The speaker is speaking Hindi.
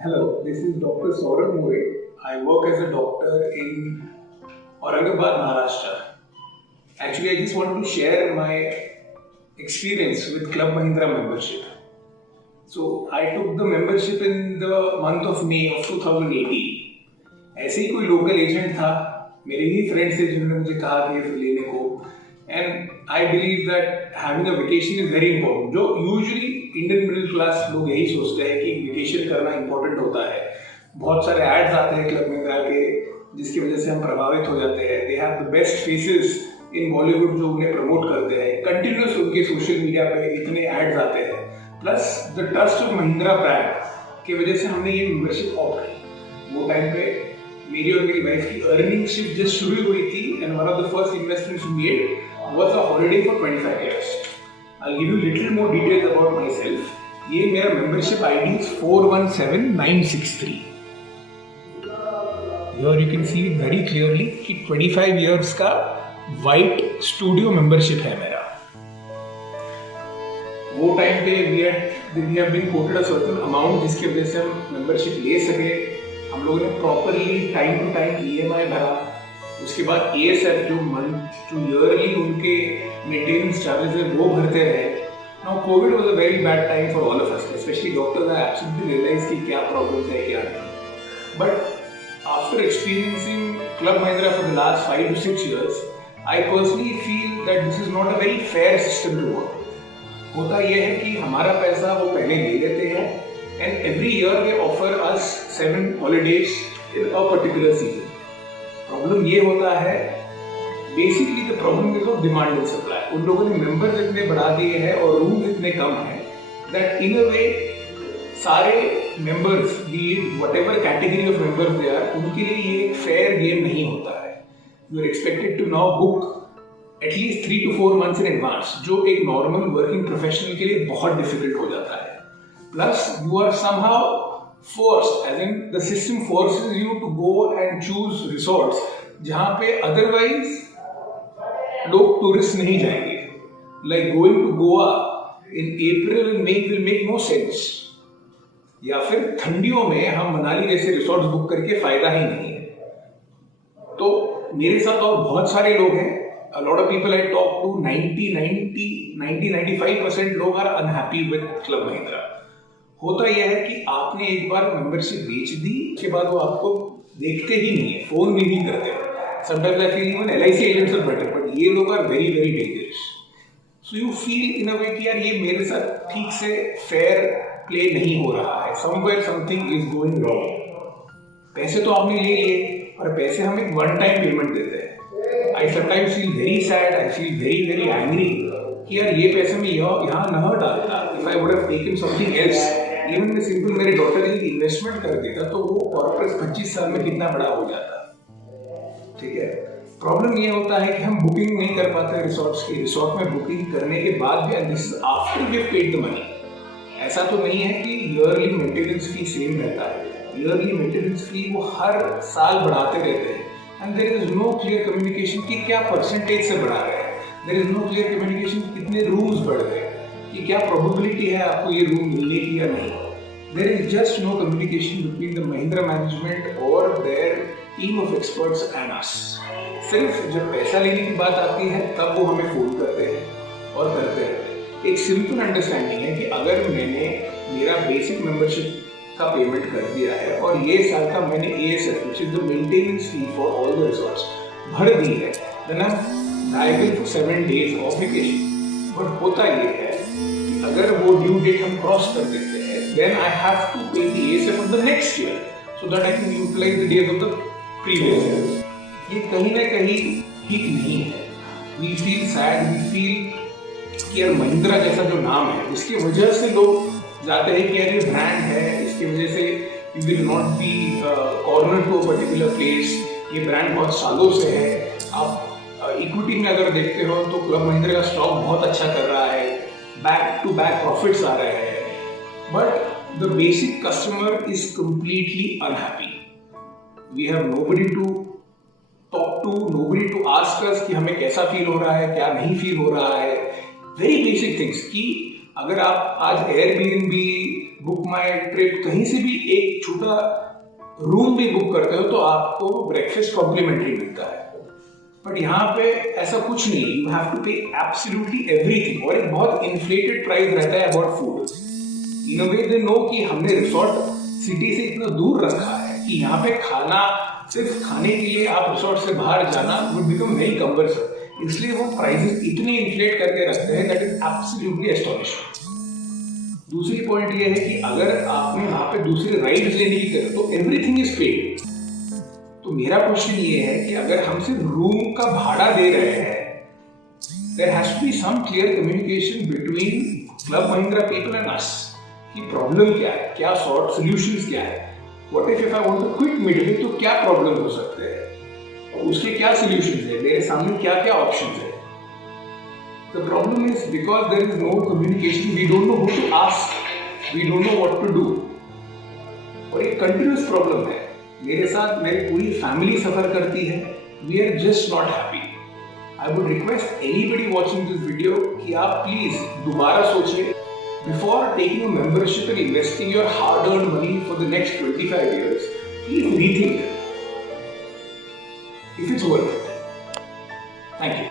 Hello, this is Dr. Saurabh More. I work as a doctor in Aurangabad, Maharashtra. Actually, I just want to share my experience with Club Mahindra membership. So, I took the membership in the month of May of 2018. ऐसे ही कोई लोकल एजेंट था, मेरे ही फ्रेंड्स थे जिन्होंने मुझे कहा कि ये लेने को. And I believe that having a vacation is very important. जो यूजुअली इंडियन मिडिल क्लास लोग यही सोचते हैं कि वेकेशन करना इंपॉर्टेंट होता है. बहुत सारे एड्स आते हैं क्लब महिंद्रा के जिसकी वजह से हम प्रभावित हो जाते हैं. They have the best faces in Bollywood जो उन्हें प्रमोट करते हैं. कंटिन्यूस उनके सोशल मीडिया पे इतने एड्स आते हैं. Plus the trust of Mahindra brand की वजह से हमने ये मेंबरशिप ऑप्ट की. वो टाइम पे मेरी और मेरी वाइफ की अर्निंग शिफ्ट जस्ट शुरू हुई थी and one of the first investments we made was a holiday for 25 years. I'll give you little more details about myself. ये मेरा membership ID is 417963. Here you can see it very clearly कि 25 years का white studio membership है मेरा. वो टाइम पे we have been quoted a certain amount जिसकी वजह से हम membership ले सके. हम लोगों ने properly time to time EMI भरा. उसके बाद ASF जो ईयरली उनके मेंटेनेंस चार्जेस है वो भरते रहे. Now Covid was a very bad time for all of us, specially doctors I absolutely realise कि क्या प्रॉब्लम्स है क्या नहीं. But after experiencing Club Mahindra for the last 5 to 6 years, I personally feel that this is not a very fair system to work. होता यह है कि हमारा पैसा वो पहले ले लेते हैं and every year they offer us 7 holidays in a particular season. Problem ये होता है, basically the problem is of demand and supply. उन लोगों ने members इतने बढ़ा दिए हैं और rooms इतने कम हैं that in a way सारे members, be it whatever category of members they are, उनके लिए ये एक fair game नहीं होता है. You are expected to now book at least 3 to 4 months in advance, जो एक normal working professional के लिए बहुत difficult हो जाता है. Plus, you are somehow forced, as in the system forces you to go and choose resorts जहाँ पे otherwise लोग टूरिस्ट नहीं जाएंगे. Like going to Goa in April and May will make no sense. या फिर ठंडियों में हम मनाली जैसे रिसोर्ट्स बुक करके फायदा ही नहीं है. तो मेरे साथ और बहुत सारे लोग हैं. A lot of people I talk to, 95% लोग are unhappy with Club Mahindra. होता यह है कि आपने एक बार मेंबरशिप बेच दी, उसके बाद वो आपको देखते ही नहीं है, फोन भी नहीं करते. Sometimes I feel even LIC agents are better, but ये लोग are very very dangerous. So you feel in a way कि यार ये मेरे साथ ठीक से फेयर प्ले नहीं हो रहा है. Somewhere something is going wrong. पैसे तो आपने ले लिए और पैसे हम एक वन टाइम पेमेंट देते हैं. I sometimes feel very sad, I feel very very angry कि यार ये पैसे मैं यहाँ न डालता. If I would have taken something else, even मैं सिंपल मेरे डॉक्टर की इन्वेस्टमेंट कर देता तो वो कॉर्पोरेट 25 साल में कितना बड़ा हो जाता. ठीक है. प्रॉब्लम ये होता है कि हम बुकिंग नहीं कर पाते रिसोर्ट्स की. रिसोर्ट में बुकिंग करने के बाद भी, and this is after we have paid the money. ऐसा तो नहीं है कि ईयरली मेंटेनेंस फी सेम रहता है. ईयरली मेंटेनेंस फी वो हर साल बढ़ाते रहते हैं. And there is no clear communication कि क्या परसेंटेज से बढ़ा रहे हैं. There is no clear communication कि कितने रूम्स बढ़ रहे हैं, कि क्या प्रोबेबिलिटी है आपको ये रूम मिलने की या नहीं. There is just no communication between the Mahindra management or their team of experts and us. सिर्फ जब पैसा लेने की बात आती है तब वो हमें फोन करते हैं और करते हैं. एक सिंपल अंडरस्टैंडिंग है कि अगर मैंने मेरा बेसिक मेंबरशिप का पेमेंट कर दिया है और ये साल का मैंने ASF which is the maintenance fee for all the resorts भर दी है, then I'm liable for 7 days of vacation. But होता ये है कि अगर वो ड्यू डेट हम क्रॉस कर देते हैं, then I have to pay the ASF of the next year so that I can utilize the days of the previous year. ये कहीं ना कहीं ठीक नहीं है. We feel sad, we feel कि यार महिंद्रा जैसा जो नाम है जिसकी वजह से लोग जाते हैं कि यार ये ब्रांड है, इसकी वजह से you will not be cornered to a particular place. ये ब्रांड बहुत सालों से है. आप इक्विटी में अगर देखते हो तो क्लब महिंद्रा का स्टॉक बहुत अच्छा कर रहा है, बैक टू बैक प्रॉफिट्स आ रहे हैं. But the basic customer is completely unhappy. We have nobody to talk to, nobody to ask us कि हमें कैसा फील हो रहा है, क्या नहीं फील हो रहा है. वेरी बेसिक थिंग्स कि अगर आप आज एयरबीएनबी बुक माई ट्रिप, कहीं से भी एक छोटा रूम भी बुक करते हो तो आपको ब्रेकफास्ट कॉम्प्लीमेंट्री मिलता है। बट यहाँ पे ऐसा कुछ नहीं, यू हैव टू पे एब्सोल्युटली एवरीथिंग, और एक बहुत इन्फ्लेटेड प्राइस रहता है about food. In a way they know कि हमने रिसोर्ट सिटी से इतना दूर रखा है कि यहाँ पे खाना, सिर्फ खाने के लिए आप रिसोर्ट से बाहर जाना वुड बिकम वेरी कम्बरसम, इसलिए वो प्राइसेस इतने इन्फ्लेट करके रखते हैं, दैट इज एब्सोल्युटली एस्टोनिशिंग। दूसरी पॉइंट ये है कि अगर आपने वहां पे दूसरे राइड्स लेने की करे तो एवरीथिंग इज पेड। तो मेरा क्वेश्चन ये है कि अगर हम सिर्फ रूम का भाड़ा दे रहे हैं, there has to be some clear communication between club Mahindra people and us कि प्रॉब्लम क्या है, क्या सॉर्ट सॉल्यूशंस क्या है। What if I want to quit midway, तो क्या प्रॉब्लम हो सकते हैं, उसके क्या सॉल्यूशंस है, मेरे सामने क्या क्या ऑप्शंस है। The problem is because there is no communication, we don't know who to ask, we don't know what to do. और एक continuous problem है, मेरे साथ मेरी पूरी फैमिली सफर करती है, we are just not happy. I would request anybody watching this video कि आप प्लीज दोबारा सोचें before taking a membership and investing your hard-earned money for the next 25 years. Please rethink if it's worth it. Thank you.